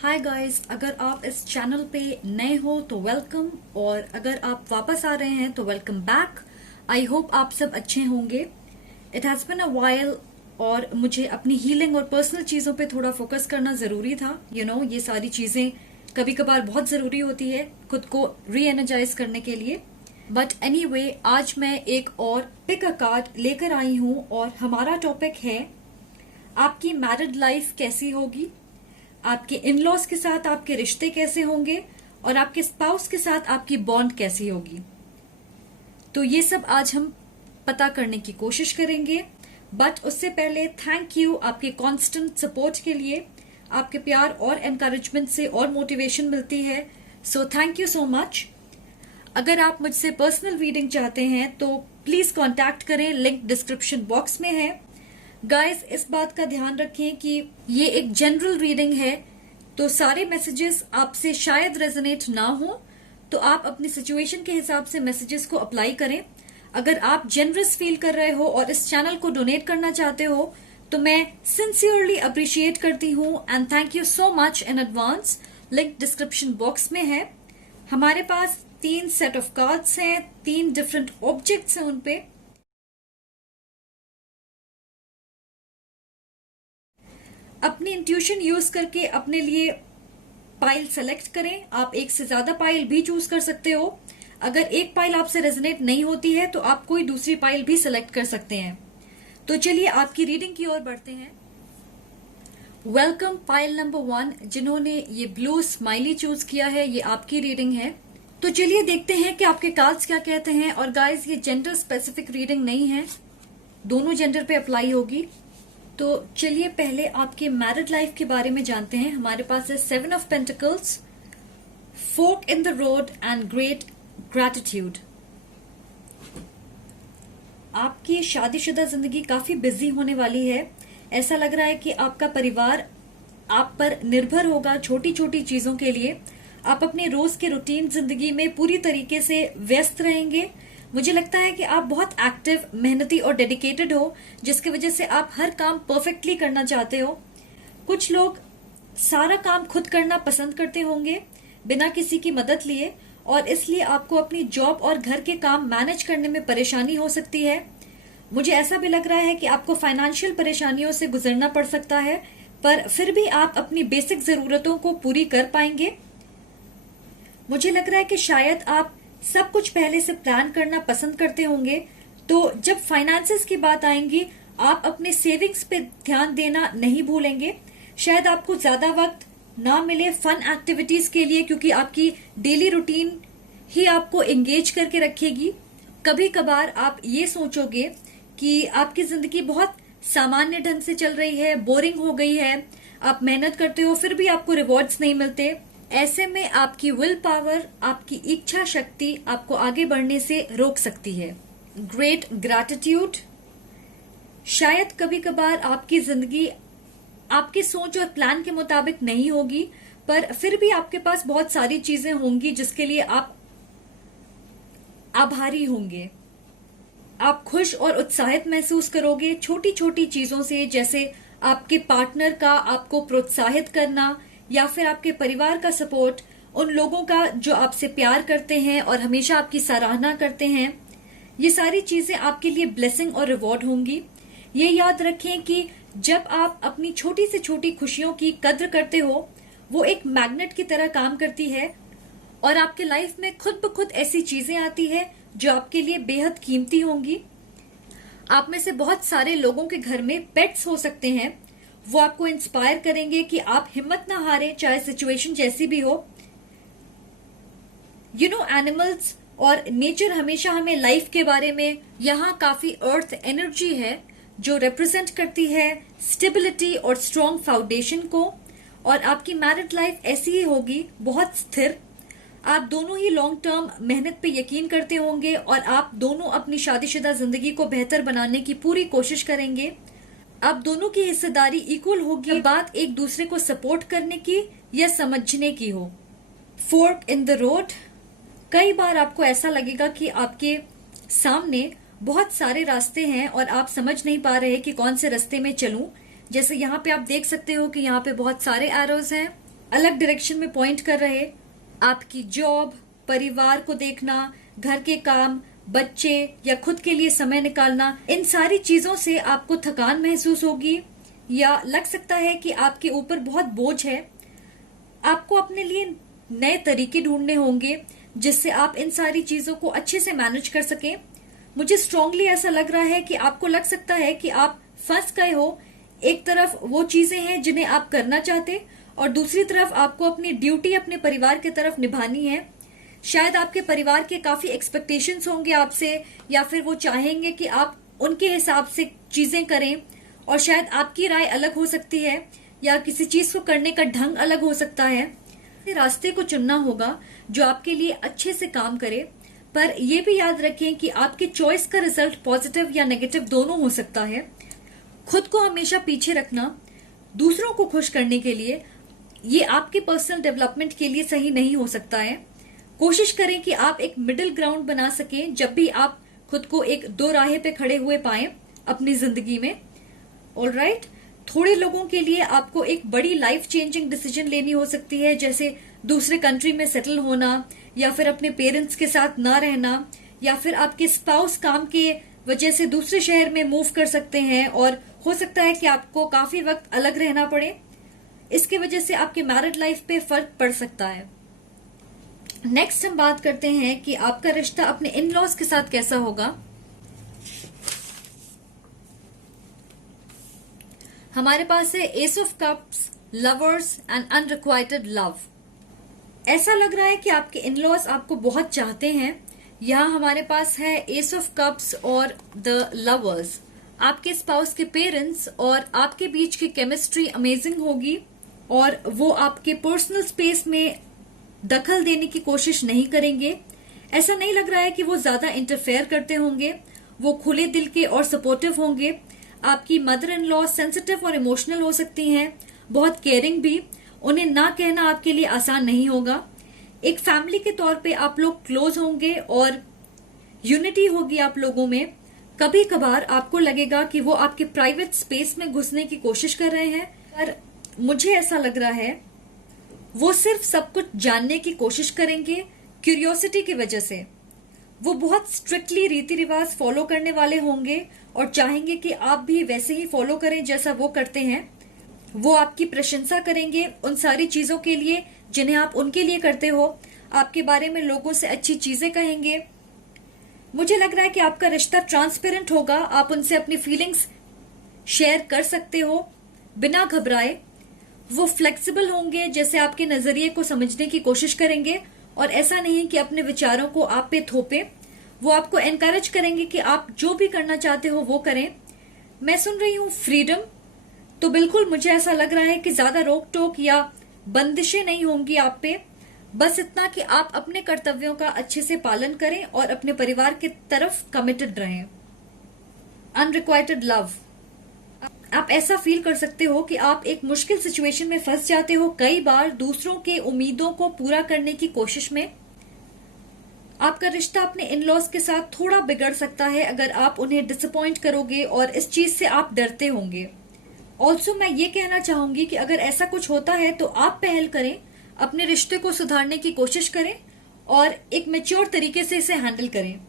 Hi guys, अगर आप इस चैनल पे नए हो तो वेलकम, और अगर आप वापस आ रहे हैं तो वेलकम बैक। आई होप आप सब अच्छे होंगे। It has been a while और मुझे अपनी हीलिंग और पर्सनल चीजों पे थोड़ा फोकस करना जरूरी था। ये सारी चीजें कभी कभार बहुत जरूरी होती है खुद को री एनर्जाइज करने के लिए। बट एनीवे, आज मैं एक और पिक अ कार्ड लेकर आई हूँ और हमारा टॉपिक है आपकी मैरिड लाइफ कैसी होगी, आपके इन लॉज के साथ आपके रिश्ते कैसे होंगे और आपके स्पाउस के साथ आपकी बॉन्ड कैसी होगी। तो ये सब आज हम पता करने की कोशिश करेंगे। बट उससे पहले थैंक यू आपके कांस्टेंट सपोर्ट के लिए। आपके प्यार और एनकरेजमेंट से और मोटिवेशन मिलती है, so thank you so much. अगर आप मुझसे पर्सनल रीडिंग चाहते हैं तो प्लीज कांटेक्ट करें, लिंक डिस्क्रिप्शन बॉक्स में है। गाइस, इस बात का ध्यान रखें कि ये एक जनरल रीडिंग है, तो सारे मैसेजेस आपसे शायद रेजोनेट ना हो, तो आप अपनी सिचुएशन के हिसाब से मैसेजेस को अप्लाई करें। अगर आप जेनरस फील कर रहे हो और इस चैनल को डोनेट करना चाहते हो तो मैं सिंसियरली अप्रिशिएट करती हूँ and thank you so much in advance. Link description box में है। हमारे पास 3 सेट ऑफ कार्ड्स हैं, 3 डिफरेंट ऑब्जेक्ट्स हैं उनपे। अपनी इंट्यूशन यूज करके अपने लिए पाइल सेलेक्ट करें। आप एक से ज्यादा पाइल भी चूज कर सकते हो। अगर एक पाइल आपसे रेजोनेट नहीं होती है तो आप कोई दूसरी पाइल भी सिलेक्ट कर सकते हैं। तो चलिए आपकी रीडिंग की ओर बढ़ते हैं। वेलकम पाइल नंबर 1, जिन्होंने ये ब्लू स्माइली चूज किया है, ये आपकी रीडिंग है। तो चलिए देखते हैं कि आपके कार्ड्स क्या कहते हैं। और गाइस, ये जेंडर स्पेसिफिक रीडिंग नहीं है, दोनों जेंडर पे अप्लाई होगी। तो चलिए पहले आपके मैरिड लाइफ के बारे में जानते हैं। हमारे पास है 7 of pentacles, fork in the road and great gratitude. आपकी शादीशुदा जिंदगी काफी बिजी होने वाली है। ऐसा लग रहा है कि आपका परिवार आप पर निर्भर होगा छोटी छोटी चीजों के लिए। आप अपने रोज के रूटीन जिंदगी में पूरी तरीके से व्यस्त रहेंगे। मुझे लगता है कि आप बहुत एक्टिव, मेहनती और डेडिकेटेड हो, जिसकी वजह से आप हर काम परफेक्टली करना चाहते हो। कुछ लोग सारा काम खुद करना पसंद करते होंगे बिना किसी की मदद लिए, और इसलिए आपको अपनी जॉब और घर के काम मैनेज करने में परेशानी हो सकती है। मुझे ऐसा भी लग रहा है कि आपको फाइनेंशियल परेशानियों से गुजरना पड़ सकता है, पर फिर भी आप अपनी बेसिक जरूरतों को पूरी कर पाएंगे। मुझे लग रहा है कि शायद आप सब कुछ पहले से प्लान करना पसंद करते होंगे, तो जब फाइनेंसेस की बात आएंगी आप अपने सेविंग्स पे ध्यान देना नहीं भूलेंगे। शायद आपको ज्यादा वक्त ना मिले फन एक्टिविटीज के लिए, क्योंकि आपकी डेली रूटीन ही आपको एंगेज करके रखेगी। कभी कभार आप ये सोचोगे कि आपकी जिंदगी बहुत सामान्य ढंग से चल रही है, बोरिंग हो गई है, आप मेहनत करते हो फिर भी आपको रिवॉर्ड्स नहीं मिलते। ऐसे में आपकी विल पावर, आपकी इच्छा शक्ति आपको आगे बढ़ने से रोक सकती है। ग्रेट ग्रैटिट्यूड, शायद कभी कभार आपकी जिंदगी आपकी सोच और प्लान के मुताबिक नहीं होगी, पर फिर भी आपके पास बहुत सारी चीजें होंगी जिसके लिए आप आभारी होंगे। आप खुश और उत्साहित महसूस करोगे छोटी छोटी चीजों से, जैसे आपके पार्टनर का आपको प्रोत्साहित करना या फिर आपके परिवार का सपोर्ट, उन लोगों का जो आपसे प्यार करते हैं और हमेशा आपकी सराहना करते हैं। ये सारी चीजें आपके लिए ब्लेसिंग और रिवॉर्ड होंगी। ये याद रखें कि जब आप अपनी छोटी से छोटी खुशियों की कद्र करते हो, वो एक मैग्नेट की तरह काम करती है और आपके लाइफ में खुद ब खुद ऐसी चीजें आती है जो आपके लिए बेहद कीमती होंगी। आप में से बहुत सारे लोगों के घर में पेट्स हो सकते हैं। वो आपको इंस्पायर करेंगे कि आप हिम्मत ना हारें, चाहे सिचुएशन जैसी भी हो। एनिमल्स और नेचर हमेशा हमें लाइफ के बारे में, यहाँ काफी अर्थ एनर्जी है जो रिप्रेजेंट करती है स्टेबिलिटी और स्ट्रॉन्ग फाउंडेशन को। और आपकी मैरिड लाइफ ऐसी ही होगी, बहुत स्थिर। आप दोनों ही लॉन्ग टर्म मेहनत पे यकीन करते होंगे और आप दोनों अपनी शादीशुदा जिंदगी को बेहतर बनाने की पूरी कोशिश करेंगे। आप दोनों की हिस्सेदारी इक्वल होगी, बात एक दूसरे को सपोर्ट करने की या समझने की हो। फोर्क इन द रोड, कई बार आपको ऐसा लगेगा कि आपके सामने बहुत सारे रास्ते हैं और आप समझ नहीं पा रहे कि कौन से रास्ते में चलूं। जैसे यहाँ पे आप देख सकते हो कि यहाँ पे बहुत सारे एरोज हैं अलग डायरेक्शन में पॉइंट कर रहे। आपकी जॉब, परिवार को देखना, घर के काम, बच्चे या खुद के लिए समय निकालना, इन सारी चीजों से आपको थकान महसूस होगी या लग सकता है कि आपके ऊपर बहुत बोझ है। आपको अपने लिए नए तरीके ढूंढने होंगे जिससे आप इन सारी चीजों को अच्छे से मैनेज कर सकें। मुझे स्ट्रांगली ऐसा लग रहा है कि आपको लग सकता है कि आप फंस गए हो। एक तरफ वो चीजें हैं जिन्हें आप करना चाहते और दूसरी तरफ आपको अपनी ड्यूटी अपने परिवार की तरफ निभानी है। शायद आपके परिवार के काफी एक्सपेक्टेशंस होंगे आपसे, या फिर वो चाहेंगे कि आप उनके हिसाब से चीजें करें, और शायद आपकी राय अलग हो सकती है या किसी चीज को करने का ढंग अलग हो सकता है। रास्ते को चुनना होगा जो आपके लिए अच्छे से काम करे, पर यह भी याद रखें कि आपके चॉइस का रिजल्ट पॉजिटिव या नेगेटिव दोनों हो सकता है। खुद को हमेशा पीछे रखना दूसरों को खुश करने के लिए, ये आपके पर्सनल डेवलपमेंट के लिए सही नहीं हो सकता है। कोशिश करें कि आप एक मिडिल ग्राउंड बना सकें जब भी आप खुद को एक दो राहे पे खड़े हुए पाएं अपनी जिंदगी में। ऑलराइट, थोड़े लोगों के लिए आपको एक बड़ी लाइफ चेंजिंग डिसीजन लेनी हो सकती है, जैसे दूसरे कंट्री में सेटल होना, या फिर अपने पेरेंट्स के साथ ना रहना, या फिर आपके स्पाउस काम के वजह से दूसरे शहर में मूव कर सकते हैं और हो सकता है कि आपको काफी वक्त अलग रहना पड़े। इसके वजह से आपके मैरिड लाइफ पे फर्क पड़ सकता है। नेक्स्ट हम बात करते हैं कि आपका रिश्ता अपने इन लॉज के साथ कैसा होगा। हमारे पास है S of cups, lovers and unrequited love. ऐसा लग रहा है कि आपके इन लॉज आपको बहुत चाहते हैं। यहाँ हमारे पास है एस ऑफ कप्स और द लवर्स। आपके स्पाउस के पेरेंट्स और आपके बीच की केमिस्ट्री अमेजिंग होगी और वो आपके पर्सनल स्पेस में दखल देने की कोशिश नहीं करेंगे। ऐसा नहीं लग रहा है कि वो ज्यादा इंटरफेयर करते होंगे। वो खुले दिल के और सपोर्टिव होंगे। आपकी मदर इन लॉ सेंसिटिव और इमोशनल हो सकती हैं, बहुत केयरिंग भी। उन्हें ना कहना आपके लिए आसान नहीं होगा। एक फैमिली के तौर पे आप लोग क्लोज होंगे और यूनिटी होगी आप लोगों में। कभी कभार आपको लगेगा कि वो आपके प्राइवेट स्पेस में घुसने की कोशिश कर रहे हैं, पर मुझे ऐसा लग रहा है वो सिर्फ सब कुछ जानने की कोशिश करेंगे क्यूरियोसिटी की वजह से। वो बहुत स्ट्रिक्टली रीति रिवाज फॉलो करने वाले होंगे और चाहेंगे कि आप भी वैसे ही फॉलो करें जैसा वो करते हैं। वो आपकी प्रशंसा करेंगे उन सारी चीजों के लिए जिन्हें आप उनके लिए करते हो। आपके बारे में लोगों से अच्छी चीजें कहेंगे। मुझे लग रहा है कि आपका रिश्ता ट्रांसपेरेंट होगा। आप उनसे अपनी फीलिंग्स शेयर कर सकते हो बिना घबराए। वो फ्लेक्सिबल होंगे, जैसे आपके नजरिए को समझने की कोशिश करेंगे और ऐसा नहीं कि अपने विचारों को आप पे थोपे। वो आपको एनकरेज करेंगे कि आप जो भी करना चाहते हो वो करें। मैं सुन रही हूँ फ्रीडम, तो बिल्कुल मुझे ऐसा लग रहा है कि ज्यादा रोक टोक या बंदिशें नहीं होंगी आप पे। बस इतना कि आप अपने कर्तव्यों का अच्छे से पालन करें और अपने परिवार की तरफ कमिटेड रहें। अनरिक्वाइटेड लव, आप ऐसा फील कर सकते हो कि आप एक मुश्किल सिचुएशन में फंस जाते हो कई बार दूसरों के उम्मीदों को पूरा करने की कोशिश में। आपका रिश्ता अपने इन लॉज के साथ थोड़ा बिगड़ सकता है अगर आप उन्हें डिसअपॉइंट करोगे और इस चीज से आप डरते होंगे। ऑल्सो मैं ये कहना चाहूंगी कि अगर ऐसा कुछ होता है तो आप पहल करें, अपने रिश्ते को सुधारने की कोशिश करें और एक मैच्योर तरीके से इसे हैंडल करें।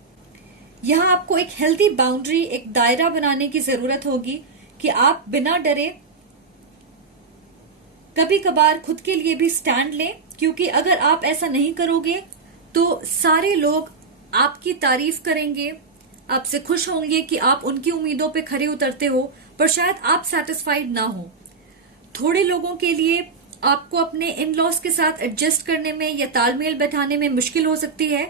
यहाँ आपको एक हेल्दी बाउंड्री, एक दायरा बनाने की जरूरत होगी कि आप बिना डरे कभी कभार खुद के लिए भी स्टैंड लें, क्योंकि अगर आप ऐसा नहीं करोगे तो सारे लोग आपकी तारीफ करेंगे, आपसे खुश होंगे कि आप उनकी उम्मीदों पे खरे उतरते हो, पर शायद आप सेटिस्फाइड ना हो। थोड़े लोगों के लिए आपको अपने इन लॉज के साथ एडजस्ट करने में या तालमेल बैठाने में मुश्किल हो सकती है,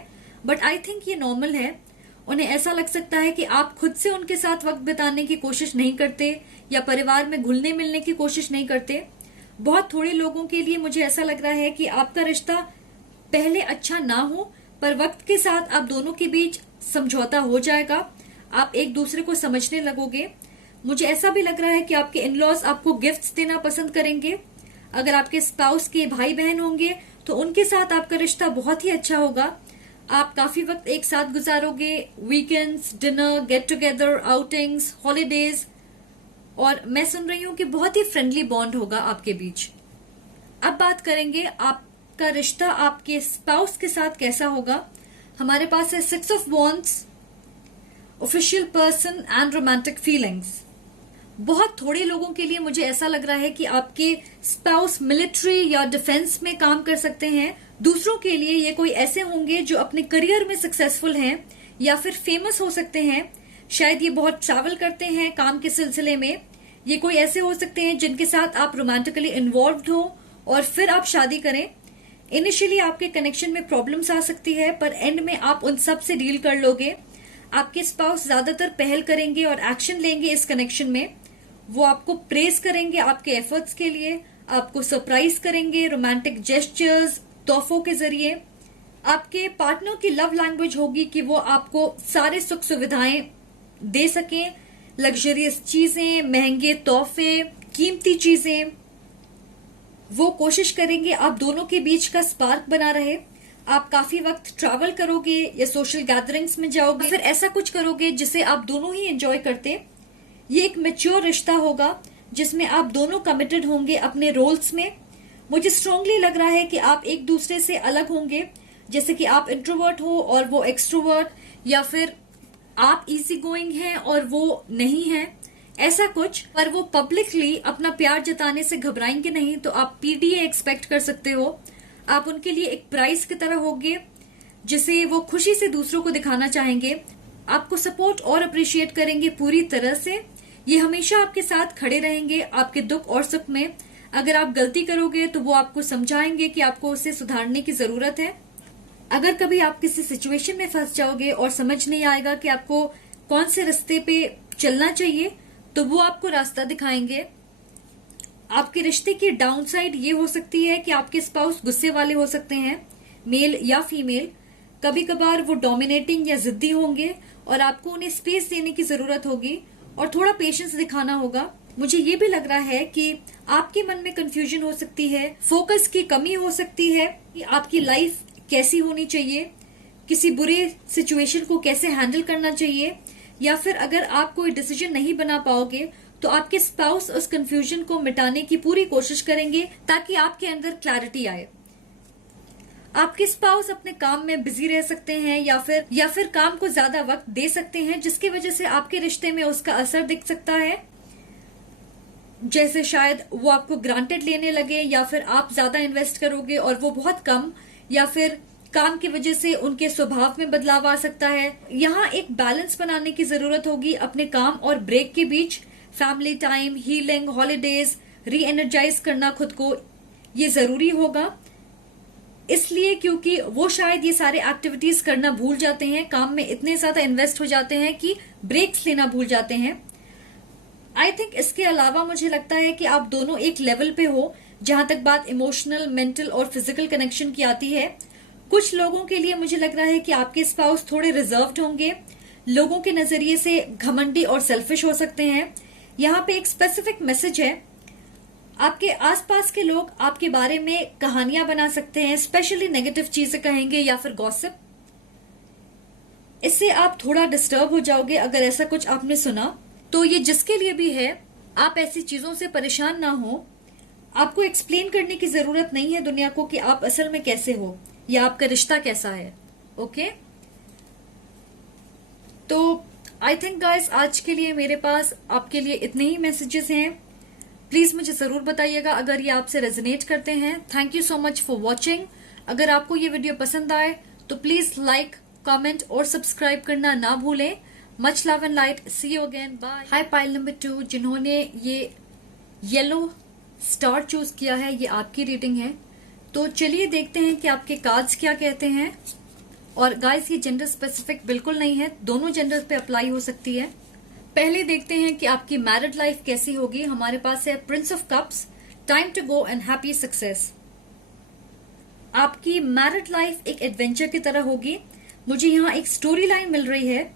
बट आई थिंक ये नॉर्मल है। उन्हें ऐसा लग सकता है कि आप खुद से उनके साथ वक्त बिताने की कोशिश नहीं करते या परिवार में घुलने मिलने की कोशिश नहीं करते। बहुत थोड़े लोगों के लिए मुझे ऐसा लग रहा है कि आपका रिश्ता पहले अच्छा ना हो, पर वक्त के साथ आप दोनों के बीच समझौता हो जाएगा। आप एक दूसरे को समझने लगोगे। मुझे ऐसा भी लग रहा है कि आपके इन लॉज आपको गिफ्ट्स देना पसंद करेंगे। अगर आपके स्पाउस के भाई बहन होंगे तो उनके साथ आपका रिश्ता बहुत ही अच्छा होगा। आप काफी वक्त एक साथ गुजारोगे, weekends, dinner, get together, outings, holidays, और मैं सुन रही हूँ कि बहुत ही फ्रेंडली बॉन्ड होगा आपके बीच। अब बात करेंगे आपका रिश्ता आपके स्पाउस के साथ कैसा होगा। हमारे पास है 6 of wands, official person and romantic feelings. बहुत थोड़े लोगों के लिए मुझे ऐसा लग रहा है कि आपके स्पाउस मिलिट्री या डिफेंस में काम कर सकते हैं। दूसरों के लिए ये कोई ऐसे होंगे जो अपने करियर में सक्सेसफुल हैं या फिर फेमस हो सकते हैं। शायद ये बहुत ट्रैवल करते हैं काम के सिलसिले में। ये कोई ऐसे हो सकते हैं जिनके साथ आप रोमांटिकली इन्वॉल्व्ड हो और फिर आप शादी करें। इनिशियली आपके कनेक्शन में प्रॉब्लम्स आ सकती है, पर एंड में आप उन सब से डील कर लोगे। आपके स्पाउस ज्यादातर पहल करेंगे और एक्शन लेंगे इस कनेक्शन में। वो आपको प्रेज करेंगे आपके एफर्ट्स के लिए, आपको सरप्राइज करेंगे रोमांटिक जेस्चर्स, तोहफों के जरिए। आपके पार्टनर की लव लैंग्वेज होगी कि वो आपको सारे सुख सुविधाएं दे सकें, लग्जरियस चीजें, महंगे तोहफे, कीमती चीजें। वो कोशिश करेंगे आप दोनों के बीच का स्पार्क बना रहे। आप काफी वक्त ट्रैवल करोगे या सोशल गैदरिंग्स में जाओगे, फिर ऐसा कुछ करोगे जिसे आप दोनों ही एंजॉय करते। ये एक मैच्योर रिश्ता होगा जिसमें आप दोनों कमिटेड होंगे अपने रोल्स में। मुझे स्ट्रांगली लग रहा है कि आप एक दूसरे से अलग होंगे, जैसे कि आप इंट्रोवर्ट हो और वो एक्सट्रोवर्ट, या फिर आप इजी गोइंग हैं और वो नहीं है, ऐसा कुछ। पर वो पब्लिकली अपना प्यार जताने से घबराएंगे नहीं, तो आप पीडीए एक्सपेक्ट कर सकते हो। आप उनके लिए एक प्राइज की तरह होगे जिसे वो खुशी से दूसरों को दिखाना चाहेंगे। आपको सपोर्ट और अप्रिशिएट करेंगे पूरी तरह से। ये हमेशा आपके साथ खड़े रहेंगे आपके दुख और सुख में। अगर आप गलती करोगे तो वो आपको समझाएंगे कि आपको उसे सुधारने की जरूरत है। अगर कभी आप किसी सिचुएशन में फंस जाओगे और समझ नहीं आएगा कि आपको कौन से रास्ते पे चलना चाहिए, तो वो आपको रास्ता दिखाएंगे। आपके रिश्ते की डाउनसाइड ये हो सकती है कि आपके स्पाउस गुस्से वाले हो सकते हैं, मेल या फीमेल। कभी कभार वो डोमिनेटिंग या जिद्दी होंगे और आपको उन्हें स्पेस देने की जरूरत होगी और थोड़ा पेशेंस दिखाना होगा। मुझे ये भी लग रहा है कि आपके मन में कंफ्यूजन हो सकती है, फोकस की कमी हो सकती है कि आपकी लाइफ कैसी होनी चाहिए, किसी बुरे सिचुएशन को कैसे हैंडल करना चाहिए, या फिर अगर आप कोई डिसीजन नहीं बना पाओगे तो आपके स्पाउस उस कंफ्यूजन को मिटाने की पूरी कोशिश करेंगे ताकि आपके अंदर क्लैरिटी आए। आपके स्पाउस अपने काम में बिजी रह सकते हैं या फिर काम को ज्यादा वक्त दे सकते हैं, जिसकी वजह से आपके रिश्ते में उसका असर दिख सकता है। जैसे शायद वो आपको ग्रांटेड लेने लगे, या फिर आप ज्यादा इन्वेस्ट करोगे और वो बहुत कम, या फिर काम की वजह से उनके स्वभाव में बदलाव आ सकता है। यहाँ एक बैलेंस बनाने की जरूरत होगी अपने काम और ब्रेक के बीच। फैमिली टाइम, हीलिंग, हॉलीडेज, री एनर्जाइज करना खुद को, ये जरूरी होगा। इसलिए क्योंकि वो शायद ये सारे एक्टिविटीज करना भूल जाते हैं, काम में इतने ज्यादा इन्वेस्ट हो जाते हैं कि ब्रेक्स लेना भूल जाते हैं। आई थिंक इसके अलावा मुझे लगता है कि आप दोनों एक लेवल पे हो जहां तक बात इमोशनल, मेंटल और फिजिकल कनेक्शन की आती है। कुछ लोगों के लिए मुझे लग रहा है कि आपके स्पाउस थोड़े रिजर्व्ड होंगे, लोगों के नजरिए से घमंडी और सेल्फिश हो सकते हैं। यहाँ पे एक स्पेसिफिक मैसेज है, आपके आसपास के लोग आपके बारे में कहानियां बना सकते हैं, स्पेशली नेगेटिव चीजें कहेंगे या फिर गॉसिप। इससे आप थोड़ा डिस्टर्ब हो जाओगे अगर ऐसा कुछ आपने सुना। तो ये जिसके लिए भी है, आप ऐसी चीजों से परेशान ना हो। आपको एक्सप्लेन करने की जरूरत नहीं है दुनिया को कि आप असल में कैसे हो या आपका रिश्ता कैसा है। ओके, तो आई थिंक गाइस आज के लिए मेरे पास आपके लिए इतने ही मैसेजेस हैं। प्लीज मुझे जरूर बताइएगा अगर ये आपसे रेजोनेट करते हैं। Thank you so much for watching. अगर आपको ये वीडियो पसंद आए तो प्लीज लाइक, कमेंट और सब्सक्राइब करना ना भूलें। Much love and light, see you again, bye. Hi pile number 2, जिन्होंने ये येलो स्टार चूज किया है, ये आपकी रीडिंग है। तो चलिए देखते हैं कि आपके कार्ड्स क्या कहते हैं। और गाइस ये जेंडर स्पेसिफिक बिल्कुल नहीं है, दोनों जेंडर पे अप्लाई हो सकती है। पहले देखते हैं कि आपकी मैरिड लाइफ कैसी होगी। हमारे पास है prince of cups, time to go and happy success. आपकी मैरिड लाइफ एक एडवेंचर की तरह होगी। मुझे यहाँ एक स्टोरी लाइन मिल रही है।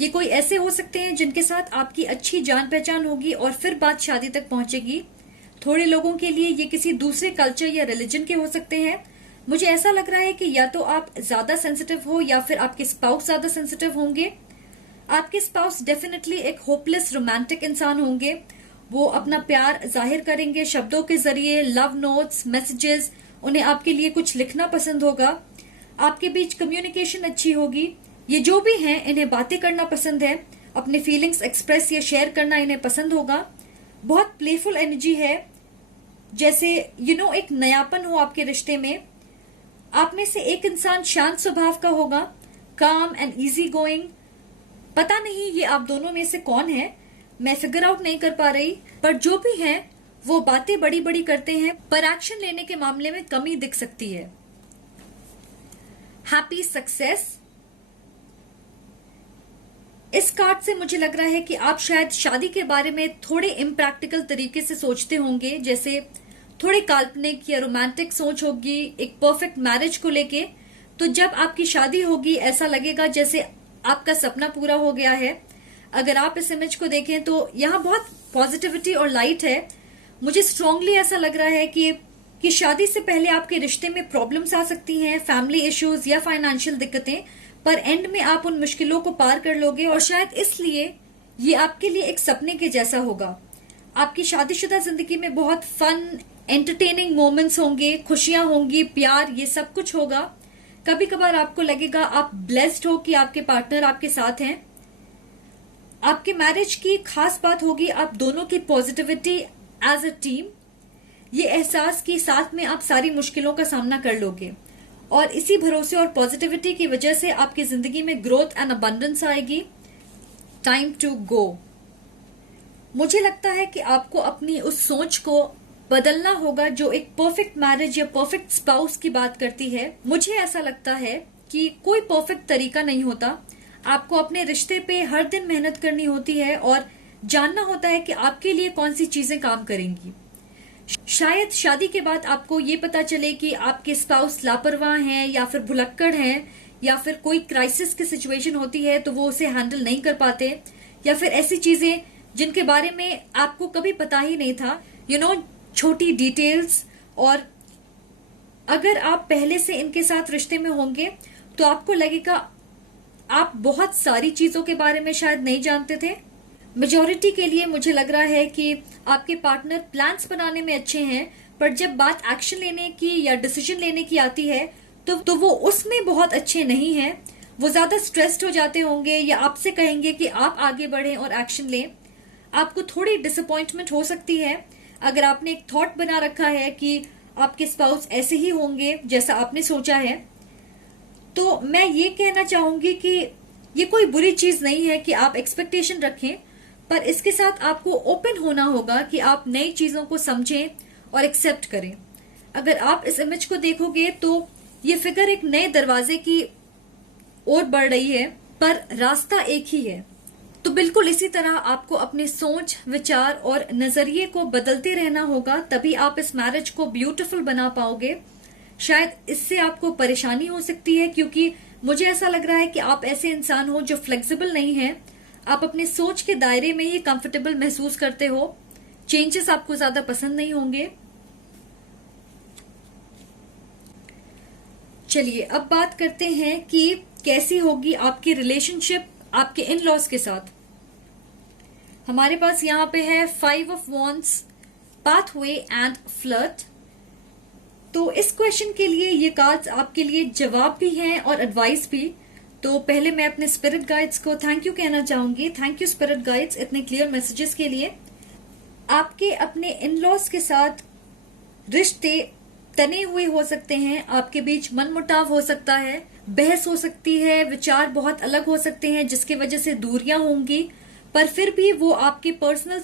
ये कोई ऐसे हो सकते हैं जिनके साथ आपकी अच्छी जान पहचान होगी और फिर बात शादी तक पहुंचेगी। थोड़े लोगों के लिए ये किसी दूसरे कल्चर या रिलीजन के हो सकते हैं। मुझे ऐसा लग रहा है कि या तो आप ज्यादा सेंसिटिव हो या फिर आपके स्पाउस ज्यादा सेंसिटिव होंगे। आपके स्पाउस डेफिनेटली एक होपलेस रोमांटिक इंसान होंगे वो अपना प्यार जाहिर करेंगे शब्दों के जरिए, लव नोट्स, मैसेजेस, उन्हें आपके लिए कुछ लिखना पसंद होगा। आपके बीच कम्युनिकेशन अच्छी होगी। ये जो भी हैं इन्हें बातें करना पसंद है, अपने फीलिंग्स एक्सप्रेस या शेयर करना इन्हें पसंद होगा। बहुत प्लेफुल एनर्जी है, जैसे एक नयापन हो आपके रिश्ते में। आप में से एक इंसान शांत स्वभाव का होगा, काम एंड इजी गोइंग। पता नहीं ये आप दोनों में से कौन है, मैं फिगर आउट नहीं कर पा रही, पर जो भी है वो बातें बड़ी बड़ी करते हैं, पर एक्शन लेने के मामले में कमी दिख सकती है। Happy success. इस कार्ड से मुझे लग रहा है कि आप शायद शादी के बारे में थोड़े इम्प्रैक्टिकल तरीके से सोचते होंगे, जैसे थोड़े काल्पनिक या रोमांटिक सोच होगी एक परफेक्ट मैरिज को लेके। तो जब आपकी शादी होगी ऐसा लगेगा जैसे आपका सपना पूरा हो गया है। अगर आप इस इमेज को देखें तो यहाँ बहुत पॉजिटिविटी और लाइट है। मुझे स्ट्रांगली ऐसा लग रहा है कि शादी से पहले आपके रिश्ते में प्रॉब्लम्स आ सकती हैं, फैमिली इश्यूज या फाइनेंशियल दिक्कतें, पर एंड में आप उन मुश्किलों को पार कर लोगे और शायद इसलिए ये आपके लिए एक सपने के जैसा होगा। आपकी शादीशुदा जिंदगी में बहुत फन, एंटरटेनिंग मोमेंट्स होंगे, खुशियां होंगी, प्यार, ये सब कुछ होगा। कभी कभार आपको लगेगा आप ब्लेस्ड हो कि आपके पार्टनर आपके साथ हैं। आपके मैरिज की खास बात होगी आप दोनों की पॉजिटिविटी एज अ टीम, ये एहसास कि साथ में आप सारी मुश्किलों का सामना कर लोगे, और इसी भरोसे और पॉजिटिविटी की वजह से आपकी जिंदगी में ग्रोथ एंड अबंडेंस आएगी। Time to go. मुझे लगता है कि आपको अपनी उस सोच को बदलना होगा जो एक परफेक्ट मैरिज या परफेक्ट स्पाउस की बात करती है। मुझे ऐसा लगता है कि कोई परफेक्ट तरीका नहीं होता। आपको अपने रिश्ते पे हर दिन मेहनत करनी होती है और जानना होता है कि आपके लिए कौन सी चीजें काम करेंगी। शायद शादी के बाद आपको ये पता चले कि आपके स्पाउस लापरवाह हैं या फिर भुलक्कड़ हैं, या फिर कोई क्राइसिस की सिचुएशन होती है तो वो उसे हैंडल नहीं कर पाते, या फिर ऐसी चीजें जिनके बारे में आपको कभी पता ही नहीं था, छोटी डिटेल्स। और अगर आप पहले से इनके साथ रिश्ते में होंगे तो आपको लगेगा आप बहुत सारी चीजों के बारे में शायद नहीं जानते थे। मेजॉरिटी के लिए मुझे लग रहा है कि आपके पार्टनर प्लान्स बनाने में अच्छे हैं, पर जब बात एक्शन लेने की या डिसीजन लेने की आती है तो वो उसमें बहुत अच्छे नहीं हैं। वो ज्यादा स्ट्रेस्ड हो जाते होंगे या आपसे कहेंगे कि आप आगे बढ़ें और एक्शन लें। आपको थोड़ी डिसअपॉइंटमेंट हो सकती है अगर आपने एक थॉट बना रखा है कि आपके स्पाउस ऐसे ही होंगे जैसा आपने सोचा है। तो मैं ये कहना चाहूंगी कि ये कोई बुरी चीज नहीं है कि आप एक्सपेक्टेशन रखें, पर इसके साथ आपको ओपन होना होगा कि आप नई चीजों को समझें और एक्सेप्ट करें। अगर आप इस इमेज को देखोगे तो ये फिगर एक नए दरवाजे की ओर बढ़ रही है, पर रास्ता एक ही है। तो बिल्कुल इसी तरह आपको अपने सोच, विचार और नजरिए को बदलते रहना होगा, तभी आप इस मैरिज को ब्यूटीफुल बना पाओगे। शायद इससे आपको परेशानी हो सकती है क्योंकि मुझे ऐसा लग रहा है कि आप ऐसे इंसान हो जो फ्लेक्सिबल नहीं है। आप अपनी सोच के दायरे में ही कंफर्टेबल महसूस करते हो। चेंजेस आपको ज्यादा पसंद नहीं होंगे। चलिए अब बात करते हैं कि कैसी होगी आपकी रिलेशनशिप आपके इन लॉज के साथ। हमारे पास यहाँ पे है 5 of wands, pathway and flirt. तो इस क्वेश्चन के लिए ये कार्ड्स आपके लिए जवाब भी हैं और एडवाइस भी। तो पहले मैं अपने स्पिरिट गाइड्स को थैंक यू कहना चाहूंगी। थैंक यू स्पिरिट गाइड्स इतने क्लियर मैसेजेस के लिए। आपके अपने इन लॉज के साथ रिश्ते तने हुए हो सकते हैं, आपके बीच मनमुटाव हो सकता है, बहस हो सकती है, विचार बहुत अलग हो सकते हैं जिसकी वजह से दूरियां होंगी, पर फिर भी वो आपके पर्सनल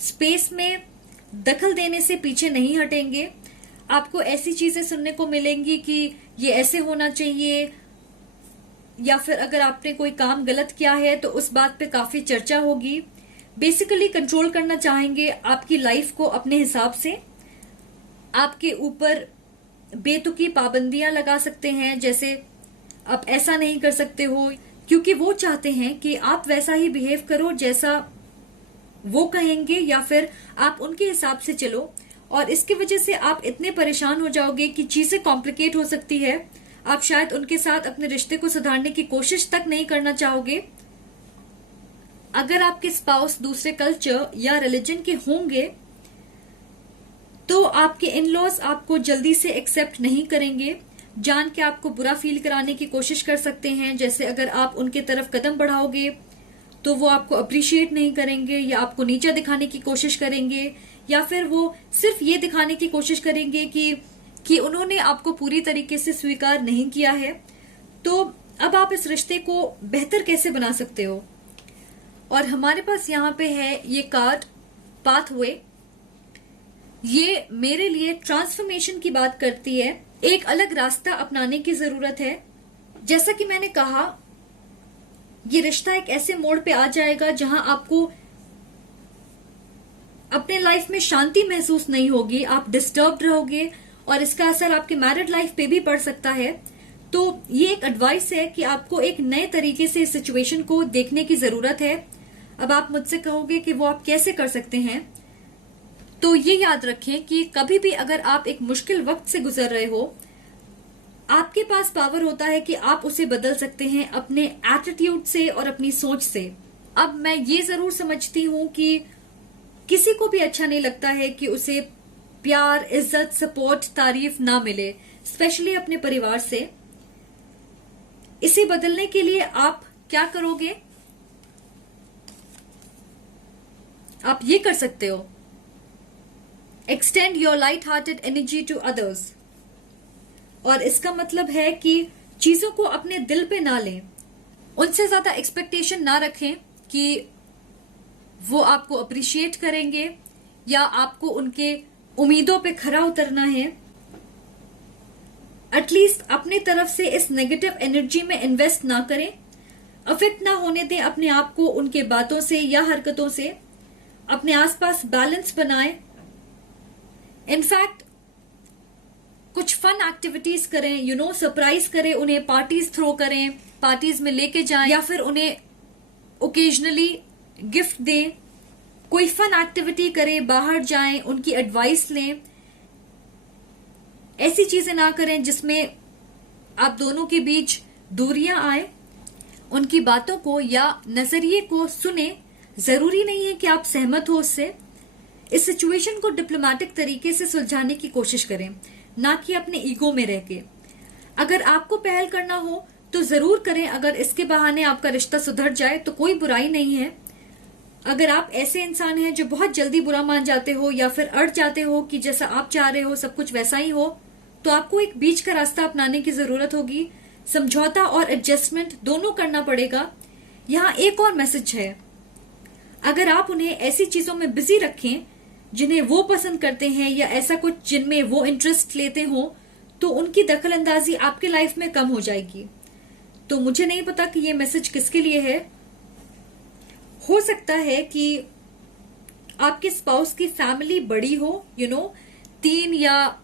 स्पेस में दखल देने से पीछे नहीं हटेंगे। आपको ऐसी चीजें सुनने को मिलेंगी कि ये ऐसे होना चाहिए, या फिर अगर आपने कोई काम गलत किया है तो उस बात पे काफी चर्चा होगी। बेसिकली कंट्रोल करना चाहेंगे आपकी लाइफ को अपने हिसाब से। आपके ऊपर बेतुकी पाबंदियां लगा सकते हैं, जैसे आप ऐसा नहीं कर सकते हो, क्योंकि वो चाहते हैं कि आप वैसा ही बिहेव करो जैसा वो कहेंगे, या फिर आप उनके हिसाब से चलो। और इसकी वजह से आप इतने परेशान हो जाओगे कि चीजें कॉम्प्लिकेट हो सकती है। आप शायद उनके साथ अपने रिश्ते को सुधारने की कोशिश तक नहीं करना चाहोगे। अगर आपके स्पाउस दूसरे कल्चर या रिलीजन के होंगे तो आपके इन लॉज आपको जल्दी से एक्सेप्ट नहीं करेंगे, जान के आपको बुरा फील कराने की कोशिश कर सकते हैं। जैसे अगर आप उनके तरफ कदम बढ़ाओगे तो वो आपको अप्रिशिएट नहीं करेंगे या आपको नीचा दिखाने की कोशिश करेंगे, या फिर वो सिर्फ ये दिखाने की कोशिश करेंगे कि उन्होंने आपको पूरी तरीके से स्वीकार नहीं किया है। तो अब आप इस रिश्ते को बेहतर कैसे बना सकते हो? और हमारे पास यहाँ पे है ये कार्ड पाथवे। ये मेरे लिए ट्रांसफॉर्मेशन की बात करती है। एक अलग रास्ता अपनाने की जरूरत है। जैसा कि मैंने कहा, ये रिश्ता एक ऐसे मोड़ पे आ जाएगा जहां आपको अपने लाइफ में शांति महसूस नहीं होगी, आप डिस्टर्ब्ड रहोगे और इसका असर आपके मैरिड लाइफ पे भी पड़ सकता है। तो ये एक एडवाइस है कि आपको एक नए तरीके से इस सिचुएशन को देखने की जरूरत है। अब आप मुझसे कहोगे कि वो आप कैसे कर सकते हैं, तो ये याद रखें कि कभी भी अगर आप एक मुश्किल वक्त से गुजर रहे हो, आपके पास पावर होता है कि आप उसे बदल सकते हैं अपने एटीट्यूड से और अपनी सोच से। अब मैं ये जरूर समझती हूं कि किसी को भी अच्छा नहीं लगता है कि उसे प्यार, इज्जत, सपोर्ट, तारीफ ना मिले, स्पेशली अपने परिवार से। इसे बदलने के लिए आप क्या करोगे? आप ये कर सकते हो, extend your light hearted energy to others. और इसका मतलब है कि चीजों को अपने दिल पे ना लें, उनसे ज्यादा एक्सपेक्टेशन ना रखें कि वो आपको अप्रिशिएट करेंगे या आपको उनके उम्मीदों पे खरा उतरना है। एटलीस्ट अपनी तरफ से इस नेगेटिव एनर्जी में इन्वेस्ट ना करें, अफेक्ट ना होने दें अपने आप को उनके बातों से या हरकतों से। अपने आसपास बैलेंस बनाएं। इनफैक्ट कुछ फन एक्टिविटीज करें, सरप्राइज करें उन्हें, पार्टीज थ्रो करें, पार्टीज में लेके जाएं या फिर उन्हें ओकेजनली गिफ्ट दें। कोई फन एक्टिविटी करें, बाहर जाएं, उनकी एडवाइस लें। ऐसी चीजें ना करें जिसमें आप दोनों के बीच दूरियां आए। उनकी बातों को या नजरिए को सुने, जरूरी नहीं है कि आप सहमत हो उससे। इस सिचुएशन को डिप्लोमेटिक तरीके से सुलझाने की कोशिश करें, ना कि अपने ईगो में रह के। अगर आपको पहल करना हो तो जरूर करें। अगर इसके बहाने आपका रिश्ता सुधर जाए तो कोई बुराई नहीं है। अगर आप ऐसे इंसान हैं जो बहुत जल्दी बुरा मान जाते हो या फिर अड़ जाते हो कि जैसा आप चाह रहे हो सब कुछ वैसा ही हो, तो आपको एक बीच का रास्ता अपनाने की जरूरत होगी। समझौता और एडजस्टमेंट दोनों करना पड़ेगा। यहाँ एक और मैसेज है, अगर आप उन्हें ऐसी चीजों में बिजी रखें जिन्हें वो पसंद करते हैं या ऐसा कुछ जिनमें वो इंटरेस्ट लेते हो, तो उनकी दखल अंदाजी आपके लाइफ में कम हो जाएगी। तो मुझे नहीं पता कि ये मैसेज किसके लिए है। हो सकता है कि आपके स्पाउस की फैमिली बड़ी हो, 3 या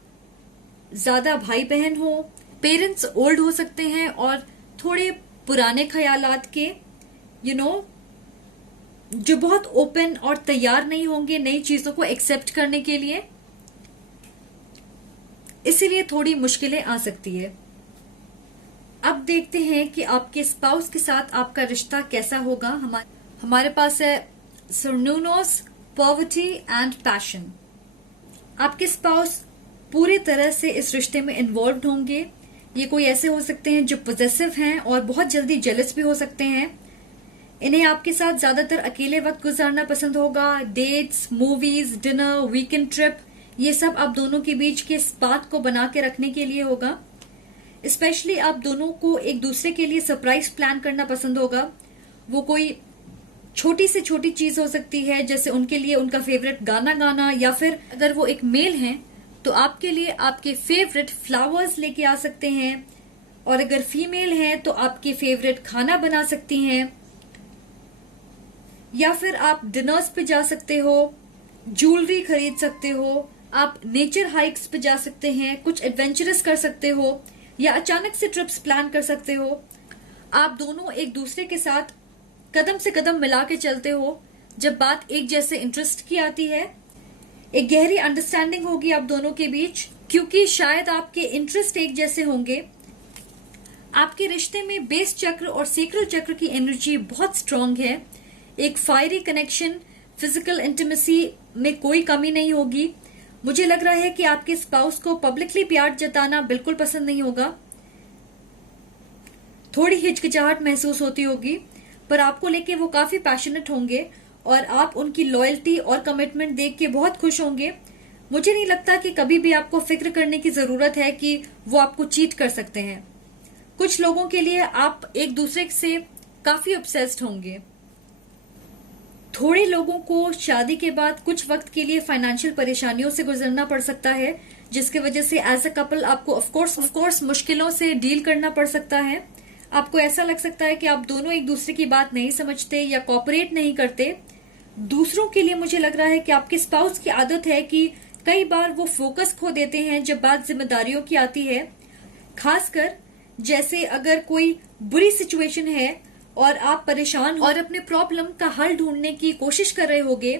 ज्यादा भाई बहन हो, पेरेंट्स ओल्ड हो सकते हैं और थोड़े पुराने ख्यालात के, जो बहुत ओपन और तैयार नहीं होंगे नई चीजों को एक्सेप्ट करने के लिए। इसीलिए थोड़ी मुश्किलें आ सकती है। अब देखते हैं कि आपके स्पाउस के साथ आपका रिश्ता कैसा होगा। हमारे पास है सरनूनोस, पॉवर्टी एंड पैशन। आपके स्पाउस पूरी तरह से इस रिश्ते में इन्वॉल्व होंगे। ये कोई ऐसे हो सकते हैं जो पोजेसिव हैं और बहुत जल्दी जेलस भी हो सकते हैं। इन्हें आपके साथ ज्यादातर अकेले वक्त गुजारना पसंद होगा। Dates, movies, dinner, weekend trip, ये सब आप दोनों के बीच के स्पार्क को बना के रखने के लिए होगा। स्पेशली आप दोनों को एक दूसरे के लिए सरप्राइज प्लान करना पसंद होगा। वो कोई छोटी से छोटी चीज हो सकती है, जैसे उनके लिए उनका फेवरेट गाना गाना, या फिर अगर वो एक मेल हैं तो आपके लिए आपके फेवरेट फ्लावर्स लेके आ सकते हैं, और अगर फीमेल हैं तो आपके फेवरेट खाना बना सकती हैं, या फिर आप डिनर्स पे जा सकते हो, ज्वेलरी खरीद सकते हो, आप नेचर हाइक्स पे जा सकते हैं, कुछ एडवेंचरस कर सकते हो, या अचानक से ट्रिप्स प्लान कर सकते हो। आप दोनों एक दूसरे के साथ कदम से कदम मिला के चलते हो। जब बात एक जैसे इंटरेस्ट की आती है, एक गहरी अंडरस्टैंडिंग होगी आप दोनों के बीच, क्योंकि शायद आपके इंटरेस्ट एक जैसे होंगे। आपके रिश्ते में बेस चक्र और सेक्रल चक्र की एनर्जी बहुत स्ट्रांग है। एक फायरी कनेक्शन, फिजिकल इंटीमेसी में कोई कमी नहीं होगी। मुझे लग रहा है कि आपके स्पाउस को पब्लिकली प्यार जताना बिल्कुल पसंद नहीं होगा। थोड़ी हिचकिचाहट महसूस होती होगी, पर आपको लेके वो काफी पैशनेट होंगे और आप उनकी लॉयल्टी और कमिटमेंट देख के बहुत खुश होंगे। मुझे नहीं लगता कि कभी भी आपको फिक्र करने की जरूरत है कि वो आपको चीट कर सकते हैं। कुछ लोगों के लिए आप एक दूसरे से काफी ऑब्सेस्ड होंगे। थोड़े लोगों को शादी के बाद कुछ वक्त के लिए फाइनेंशियल परेशानियों से गुजरना पड़ सकता है, जिसकी वजह से एज अ कपल आपको ऑफ कोर्स मुश्किलों से डील करना पड़ सकता है। आपको ऐसा लग सकता है कि आप दोनों एक दूसरे की बात नहीं समझते या कोऑपरेट नहीं करते। दूसरों के लिए मुझे लग रहा है कि आपके स्पाउस की आदत है कि कई बार वो फोकस खो देते हैं जब बात जिम्मेदारियों की आती है। खासकर जैसे अगर कोई बुरी सिचुएशन है और आप परेशान और अपने प्रॉब्लम का हल ढूंढने की कोशिश कर रहे होगे,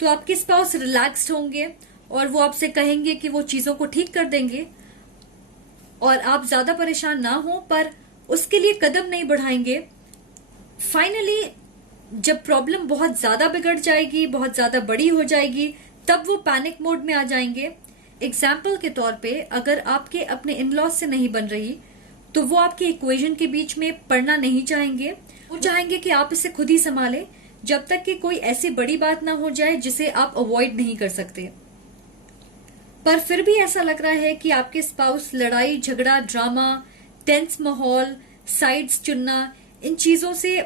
तो आपके स्पाउस रिलैक्स्ड होंगे और वो आपसे कहेंगे कि वो चीजों को ठीक कर देंगे और आप ज्यादा परेशान ना हो, पर उसके लिए कदम नहीं बढ़ाएंगे। फाइनली जब प्रॉब्लम बहुत ज्यादा बिगड़ जाएगी, बहुत ज्यादा बड़ी हो जाएगी, तब वो पैनिक मोड में आ जाएंगे। एग्जाम्पल के तौर पे अगर आपके अपने इन लॉज से नहीं बन रही, तो वो आपके इक्वेशन के बीच में पड़ना नहीं चाहेंगे। वो चाहेंगे कि आप इसे खुद ही संभालें जब तक कि कोई ऐसी बड़ी बात ना हो जाए जिसे आप अवॉइड नहीं कर सकते। पर फिर भी ऐसा लग रहा है कि आपके स्पाउस लड़ाई झगड़ा, ड्रामा, टेंस माहौल, साइड्स चुनना, इन चीजों से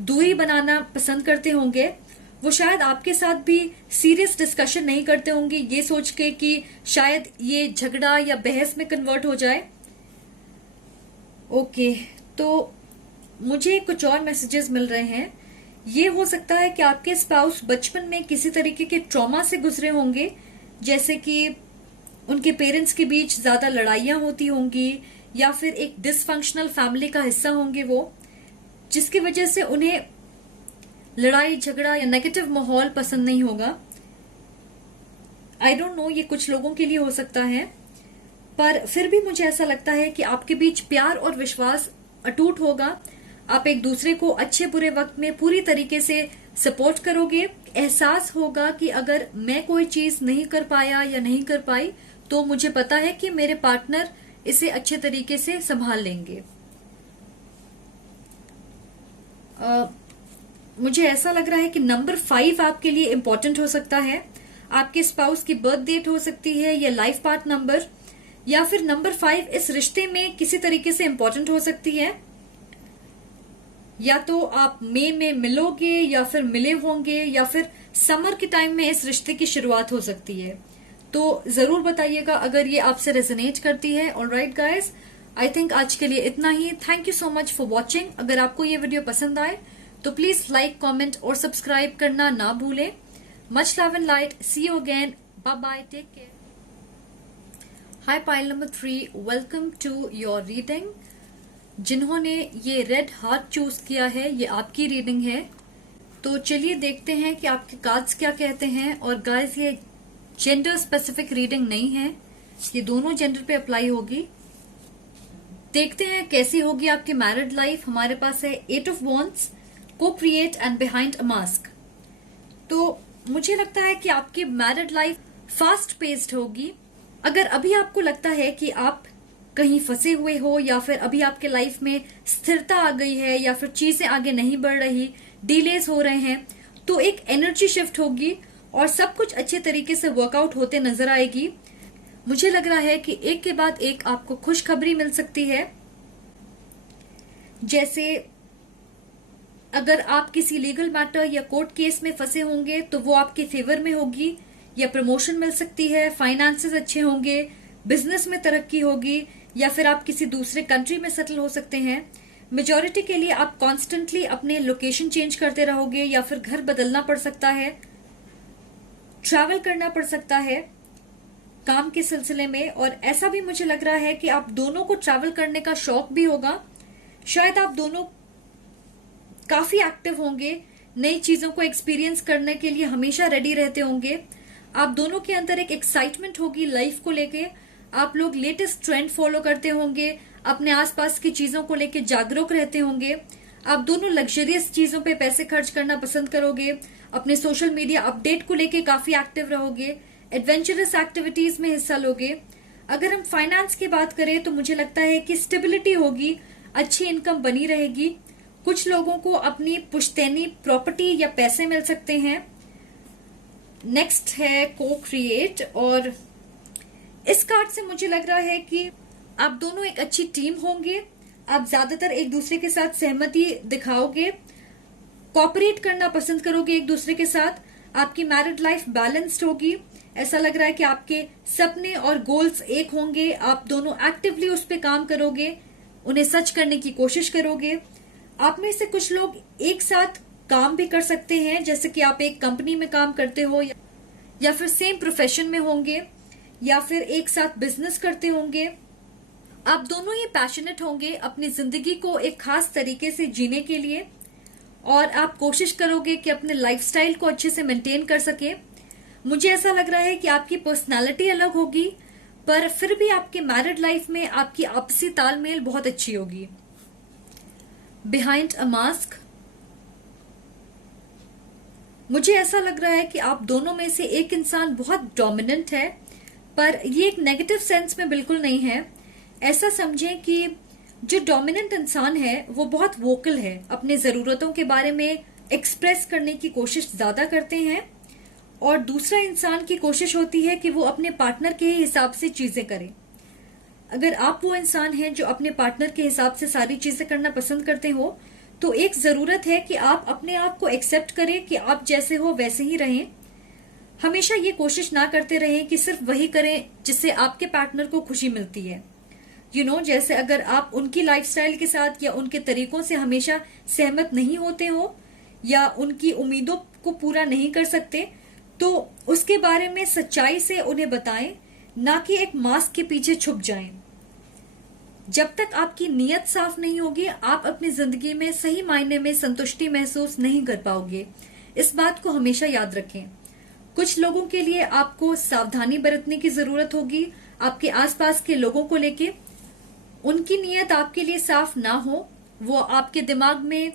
दूरी बनाना पसंद करते होंगे। वो शायद आपके साथ भी सीरियस डिस्कशन नहीं करते होंगे, ये सोच के कि शायद ये झगड़ा या बहस में कन्वर्ट हो जाए। ओके, तो मुझे कुछ और मैसेजेस मिल रहे हैं। ये हो सकता है कि आपके स्पाउस बचपन में किसी तरीके के ट्रॉमा से गुजरे होंगे, जैसे कि उनके पेरेंट्स के बीच ज्यादा लड़ाइयां होती होंगी या फिर एक डिसफंक्शनल फैमिली का हिस्सा होंगे वो, जिसकी वजह से उन्हें लड़ाई झगड़ा या नेगेटिव माहौल पसंद नहीं होगा। आई डोंट नो, ये कुछ लोगों के लिए हो सकता है, पर फिर भी मुझे ऐसा लगता है कि आपके बीच प्यार और विश्वास अटूट होगा। आप एक दूसरे को अच्छे बुरे वक्त में पूरी तरीके से सपोर्ट करोगे। एहसास होगा कि अगर मैं कोई चीज नहीं कर पाया या नहीं कर पाई, तो मुझे पता है कि मेरे पार्टनर इसे अच्छे तरीके से संभाल लेंगे। मुझे ऐसा लग रहा है कि नंबर 5 आपके लिए इंपॉर्टेंट हो सकता है। आपके स्पाउस की बर्थ डेट हो सकती है या लाइफ पाथ नंबर, या फिर नंबर 5 इस रिश्ते में किसी तरीके से इंपॉर्टेंट हो सकती है। या तो आप मई में मिलोगे या फिर मिले होंगे, या फिर समर के टाइम में इस रिश्ते की शुरुआत हो सकती है। तो जरूर बताइएगा अगर ये आपसे रेजोनेट करती है। ऑलराइट गाइस, आई थिंक आज के लिए इतना ही। Thank you so much for watching. अगर आपको ये वीडियो पसंद आए तो प्लीज लाइक, कमेंट और सब्सक्राइब करना ना भूलें। Much love and light, see you again, bye bye, take care. Hi pile number 3, welcome to your reading. जिन्होंने ये रेड हार्ट चूज किया है, ये आपकी रीडिंग है। तो चलिए देखते हैं कि आपके कार्ड्स क्या कहते हैं। और गाइस, ये जेंडर स्पेसिफिक रीडिंग नहीं है, ये दोनों जेंडर पे अप्लाई होगी। देखते हैं कैसी होगी आपकी मैरिड लाइफ। हमारे पास है 8 ऑफ वॉन्ड्स, को create and behind a mask. तो मुझे लगता है कि आपकी मैरिड लाइफ फास्ट पेस्ड होगी। अगर अभी आपको लगता है कि आप कहीं फंसे हुए हो, या फिर अभी आपके लाइफ में स्थिरता आ गई है, या फिर चीजें आगे नहीं बढ़ रही, डिलेस हो रहे हैं, तो एक एनर्जी शिफ्ट होगी और सब कुछ अच्छे तरीके से वर्कआउट होते नजर आएगी। मुझे लग रहा है कि एक के बाद एक आपको खुशखबरी मिल सकती है। जैसे अगर आप किसी लीगल मैटर या कोर्ट केस में फंसे होंगे तो वो आपके फेवर में होगी, या प्रमोशन मिल सकती है, फाइनेंसेस अच्छे होंगे, बिजनेस में तरक्की होगी, या फिर आप किसी दूसरे कंट्री में सेटल हो सकते हैं। मेजॉरिटी के लिए आप कॉन्स्टेंटली अपने लोकेशन चेंज करते रहोगे, या फिर घर बदलना पड़ सकता है, ट्रैवल करना पड़ सकता है काम के सिलसिले में। और ऐसा भी मुझे लग रहा है कि आप दोनों को ट्रैवल करने का शौक भी होगा। शायद आप दोनों काफी एक्टिव होंगे, नई चीजों को एक्सपीरियंस करने के लिए हमेशा रेडी रहते होंगे। आप दोनों के अंदर एक एक्साइटमेंट होगी लाइफ को लेके। आप लोग लेटेस्ट ट्रेंड फॉलो करते होंगे, अपने आसपास की चीजों को लेके जागरूक रहते होंगे। आप दोनों लग्जरियस चीजों पे पैसे खर्च करना पसंद करोगे, अपने सोशल मीडिया अपडेट को लेके काफी एक्टिव रहोगे, एडवेंचरस एक्टिविटीज में हिस्सा लोगे। अगर हम फाइनेंस की बात करें तो मुझे लगता है कि स्टेबिलिटी होगी, अच्छी इनकम बनी रहेगी। कुछ लोगों को अपनी पुश्तैनी प्रॉपर्टी या पैसे मिल सकते हैं। नेक्स्ट है को क्रिएट, और इस कार्ड से मुझे लग रहा है कि आप दोनों एक अच्छी टीम होंगे। आप ज्यादातर एक दूसरे के साथ सहमति दिखाओगे, कोऑपरेट करना पसंद करोगे एक दूसरे के साथ। आपकी मैरिड लाइफ बैलेंस्ड होगी। ऐसा लग रहा है कि आपके सपने और गोल्स एक होंगे। आप दोनों एक्टिवली उस पर काम करोगे, उन्हें सच करने की कोशिश करोगे। आप में से कुछ लोग एक साथ काम भी कर सकते हैं, जैसे कि आप एक कंपनी में काम करते हो या फिर सेम प्रोफेशन में होंगे या फिर एक साथ बिजनेस करते होंगे। आप दोनों ही पैशनेट होंगे अपनी जिंदगी को एक खास तरीके से जीने के लिए, और आप कोशिश करोगे कि अपने लाइफस्टाइल को अच्छे से मेंटेन कर सके। मुझे ऐसा लग रहा है कि आपकी पर्सनालिटी अलग होगी, पर फिर भी आपके मैरिड लाइफ में आपकी आपसी तालमेल बहुत अच्छी होगी। बिहाइंड अ मास्क, मुझे ऐसा लग रहा है कि आप दोनों में से एक इंसान बहुत डोमिनेंट है, पर ये एक नेगेटिव सेंस में बिल्कुल नहीं है। ऐसा समझें कि जो डोमिनेंट इंसान है वो बहुत वोकल है, अपने जरूरतों के बारे में एक्सप्रेस करने की कोशिश ज्यादा करते हैं, और दूसरा इंसान की कोशिश होती है कि वो अपने पार्टनर के हिसाब से चीजें करे। अगर आप वो इंसान हैं जो अपने पार्टनर के हिसाब से सारी चीजें करना पसंद करते हो, तो एक जरूरत है कि आप अपने आप को एक्सेप्ट करें कि आप जैसे हो वैसे ही रहें। हमेशा ये कोशिश ना करते रहें कि सिर्फ वही करें जिससे आपके पार्टनर को खुशी मिलती है। जैसे अगर आप उनकी लाइफस्टाइल के साथ या उनके तरीकों से हमेशा सहमत नहीं होते हो या उनकी उम्मीदों को पूरा नहीं कर सकते, तो उसके बारे में सच्चाई से उन्हें बताएं, ना कि एक मास्क के पीछे छुप जाएं। जब तक आपकी नीयत साफ नहीं होगी, आप अपनी जिंदगी में सही मायने में संतुष्टि महसूस नहीं कर पाओगे। इस बात को हमेशा याद रखें। कुछ लोगों के लिए आपको सावधानी बरतने की जरूरत होगी आपके आसपास के लोगों को लेके। उनकी नीयत आपके लिए साफ ना हो, वो आपके दिमाग में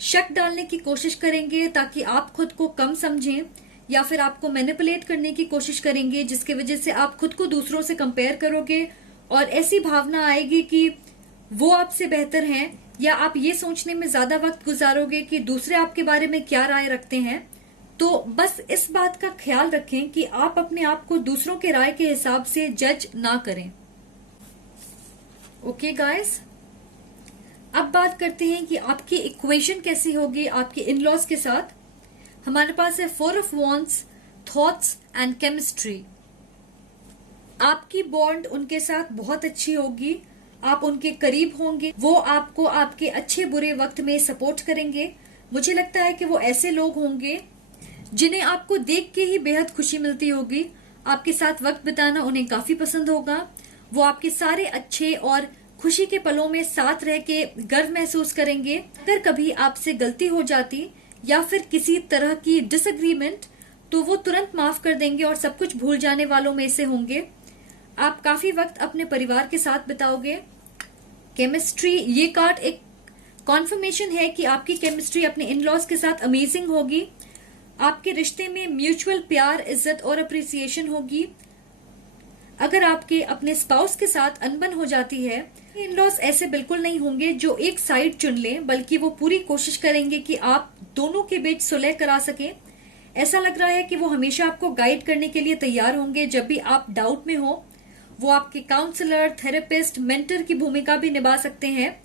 शक डालने की कोशिश करेंगे ताकि आप खुद को कम समझें, या फिर आपको मैनिपुलेट करने की कोशिश करेंगे, जिसकी वजह से आप खुद को दूसरों से कंपेयर करोगे और ऐसी भावना आएगी कि वो आपसे बेहतर हैं, या आप ये सोचने में ज्यादा वक्त गुजारोगे कि दूसरे आपके बारे में क्या राय रखते हैं। तो बस इस बात का ख्याल रखें कि आप अपने आप को दूसरों के राय के हिसाब से जज ना करें। ओके गाइस, अब बात करते हैं कि आपकी इक्वेशन कैसी होगी आपके इन-लॉज के साथ। हमारे पास है 4 of wands, thoughts and chemistry. आपकी बॉन्ड उनके साथ बहुत अच्छी होगी, आप उनके करीब होंगे, वो आपको आपके अच्छे बुरे वक्त में सपोर्ट करेंगे। मुझे लगता है कि वो ऐसे लोग होंगे जिन्हें आपको देख के ही बेहद खुशी मिलती होगी। आपके साथ वक्त बिताना उन्हें काफी पसंद होगा। वो आपके सारे अच्छे और खुशी के पलों में साथ रह के गर्व महसूस करेंगे। अगर कभी आपसे गलती हो जाती या फिर किसी तरह की डिसएग्रीमेंट, तो वो तुरंत माफ कर देंगे और सब कुछ भूल जाने वालों में से होंगे। आप काफी वक्त अपने परिवार के साथ बिताओगे। केमिस्ट्री, ये कार्ड एक कॉन्फर्मेशन है कि आपकी केमिस्ट्री अपने इन-लॉज के साथ अमेजिंग होगी। आपके रिश्ते में म्यूचुअल प्यार, इज्जत और अप्रिसिएशन होगी। अगर आपके अपने स्पाउस के साथ अनबन हो जाती है, इन-लॉज ऐसे बिल्कुल नहीं होंगे जो एक साइड चुन लें, बल्कि वो पूरी कोशिश करेंगे कि आप दोनों के बीच सुलह करा सकें। ऐसा लग रहा है कि वो हमेशा आपको गाइड करने के लिए तैयार होंगे जब भी आप डाउट में हो। वो आपके काउंसलर, थेरेपिस्ट, मेंटर की भूमिका भी निभा सकते हैं।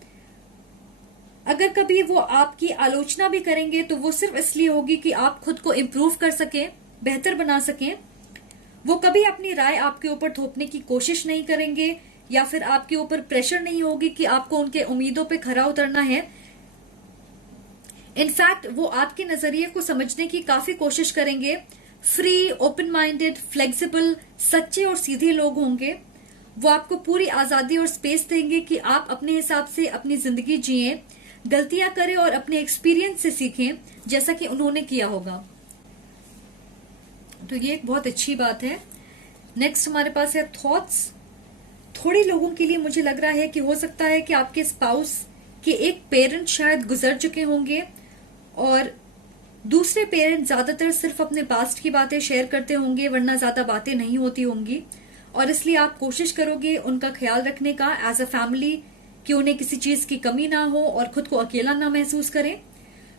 अगर कभी वो आपकी आलोचना भी करेंगे तो वो सिर्फ इसलिए होगी कि आप खुद को इम्प्रूव कर सकें, बेहतर बना सकें। वो कभी अपनी राय आपके ऊपर थोपने की कोशिश नहीं करेंगे, या फिर आपके ऊपर प्रेशर नहीं होगी कि आपको उनके उम्मीदों पे खरा उतरना है। इनफैक्ट वो आपके नजरिए को समझने की काफी कोशिश करेंगे। फ्री, ओपन माइंडेड, फ्लेक्सिबल, सच्चे और सीधे लोग होंगे। वो आपको पूरी आजादी और स्पेस देंगे कि आप अपने हिसाब से अपनी जिंदगी जिएं, गलतियां करें और अपने एक्सपीरियंस से सीखें, जैसा कि उन्होंने किया होगा। तो ये एक बहुत अच्छी बात है। नेक्स्ट हमारे पास है थॉट्स। थोड़े लोगों के लिए मुझे लग रहा है कि हो सकता है कि आपके स्पाउस कि एक पेरेंट शायद गुजर चुके होंगे और दूसरे पेरेंट ज्यादातर सिर्फ अपने पास्ट की बातें शेयर करते होंगे, वरना ज्यादा बातें नहीं होती होंगी। और इसलिए आप कोशिश करोगे उनका ख्याल रखने का एज अ फैमिली, कि उन्हें किसी चीज की कमी ना हो और खुद को अकेला ना महसूस करें।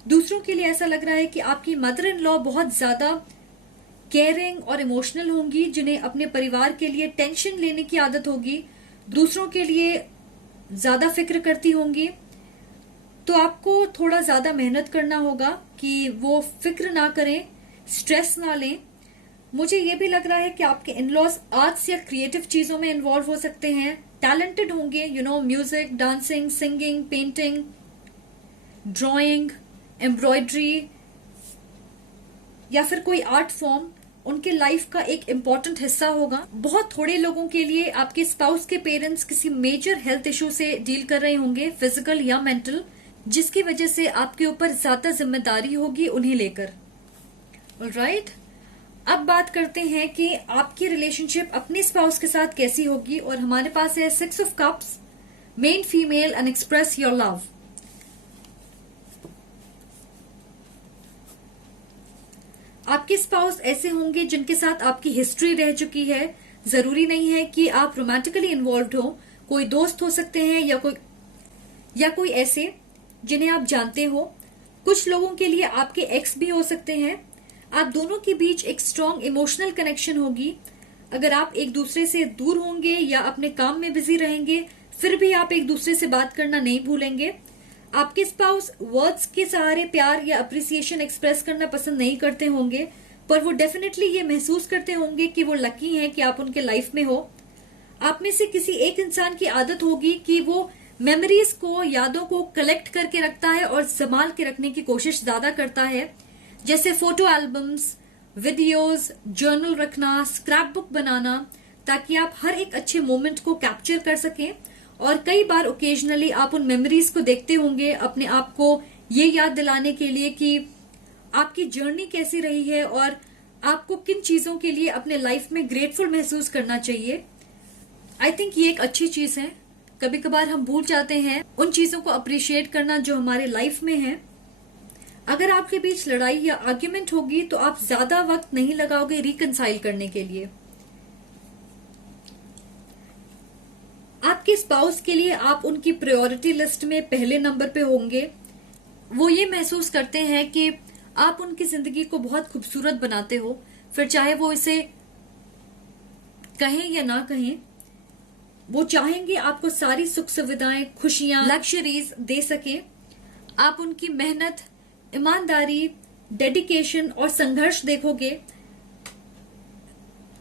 दूसरों के लिए ऐसा लग रहा है कि आपकी मदर इन लॉ बहुत ज्यादा केयरिंग और इमोशनल होंगी, जिन्हें अपने परिवार के लिए टेंशन लेने की आदत होगी, दूसरों के लिए ज्यादा फिक्र करती होंगी। तो आपको थोड़ा ज्यादा मेहनत करना होगा कि वो फिक्र ना करें, स्ट्रेस ना लें। मुझे ये भी लग रहा है कि आपके इन लॉज आर्ट्स या क्रिएटिव चीजों में इन्वॉल्व हो सकते हैं, टैलेंटेड होंगे, music, dancing, singing, painting, drawing, embroidery या फिर कोई आर्ट फॉर्म उनके लाइफ का एक इम्पॉर्टेंट हिस्सा होगा। बहुत थोड़े लोगों के लिए आपके स्पाउस के पेरेंट्स किसी मेजर हेल्थ इशू से डील कर रहे होंगे, फिजिकल या मेंटल, जिसकी वजह से आपके ऊपर ज्यादा जिम्मेदारी होगी उन्हें लेकर। ऑलराइट, अब बात करते हैं कि आपकी रिलेशनशिप अपने स्पाउस के साथ कैसी होगी। और हमारे पास है 6 of cups, main female, and express your love. आपके स्पाउस ऐसे होंगे जिनके साथ आपकी हिस्ट्री रह चुकी है। जरूरी नहीं है कि आप रोमांटिकली इन्वॉल्व हो, कोई दोस्त हो सकते हैं या कोई ऐसे जिन्हें आप जानते हो। कुछ लोगों के लिए आपके एक्स भी हो सकते हैं। आप दोनों के बीच एक स्ट्रॉन्ग इमोशनल कनेक्शन होगी। अगर आप एक दूसरे से दूर होंगे या अपने काम में बिजी रहेंगे, फिर भी आप एक दूसरे से बात करना नहीं भूलेंगे। आपके स्पाउस वर्ड्स के सहारे प्यार या अप्रिसिएशन एक्सप्रेस करना पसंद नहीं करते होंगे, पर वो डेफिनेटली ये महसूस करते होंगे कि वो लकी हैं कि आप उनके लाइफ में हो। आप में से किसी एक इंसान की आदत होगी कि वो मेमोरीज को, यादों को कलेक्ट करके रखता है और संभाल के रखने की कोशिश ज्यादा करता है, जैसे फोटो एल्बम्स, वीडियोस, जर्नल रखना, स्क्रैप बुक बनाना, ताकि आप हर एक अच्छे मोमेंट को कैप्चर कर सकें। और कई बार ओकेजनली आप उन मेमोरीज को देखते होंगे अपने आप को ये याद दिलाने के लिए कि आपकी जर्नी कैसी रही है और आपको किन चीजों के लिए अपने लाइफ में ग्रेटफुल महसूस करना चाहिए। आई थिंक ये एक अच्छी चीज है। कभी कभार हम भूल जाते हैं उन चीजों को अप्रिशिएट करना जो हमारे लाइफ में है। अगर आपके बीच लड़ाई या आर्ग्यूमेंट होगी तो आप ज्यादा वक्त नहीं लगाओगे रिकंसाइल करने के लिए। आपके स्पाउस के लिए आप उनकी प्रायोरिटी लिस्ट में पहले नंबर पे होंगे। वो ये महसूस करते हैं कि आप उनकी जिंदगी को बहुत खूबसूरत बनाते हो, फिर चाहे वो इसे कहें या ना कहें। वो चाहेंगे आपको सारी सुख सुविधाएं, खुशियां, लग्जरीज दे सके। आप उनकी मेहनत, ईमानदारी, डेडिकेशन और संघर्ष देखोगे।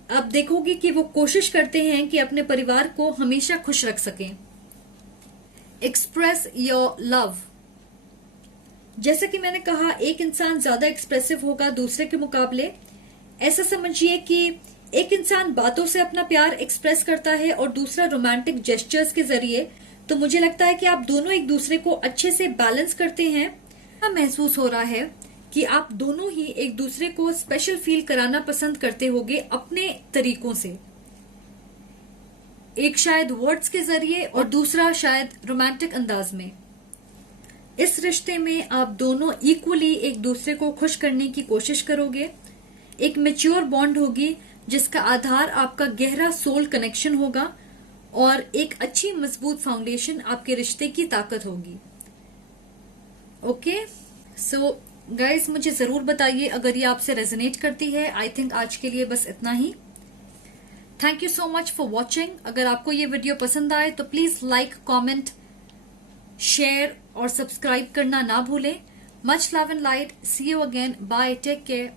आप देखोगे कि वो कोशिश करते हैं कि अपने परिवार को हमेशा खुश रख सकें। Express your love. जैसा कि मैंने कहा, एक इंसान ज्यादा एक्सप्रेसिव होगा दूसरे के मुकाबले। ऐसा समझिए कि एक इंसान बातों से अपना प्यार एक्सप्रेस करता है और दूसरा रोमांटिक जेस्चर्स के जरिए। तो मुझे लगता है कि आप दोनों एक दूसरे को अच्छे से बैलेंस करते हैं। महसूस हो रहा है कि आप दोनों ही एक दूसरे को स्पेशल फील कराना पसंद करते होंगे अपने तरीकों से। एक शायद वर्ड्स के जरिए और दूसरा शायद रोमांटिक अंदाज में। इस रिश्ते में आप दोनों इक्वली एक दूसरे को खुश करने की कोशिश करोगे। एक मैच्योर बॉन्ड होगी जिसका आधार आपका गहरा सोल कनेक्शन होगा और एक अच्छी मजबूत फाउंडेशन आपके रिश्ते की ताकत होगी। ओके, सो गाइस, मुझे जरूर बताइए अगर ये आपसे रेजोनेट करती है। आई थिंक आज के लिए बस इतना ही। Thank you so much for watching. अगर आपको ये वीडियो पसंद आए तो प्लीज लाइक, कमेंट, शेयर और सब्सक्राइब करना ना भूलें। Much love and light. See you again. Bye. Take care.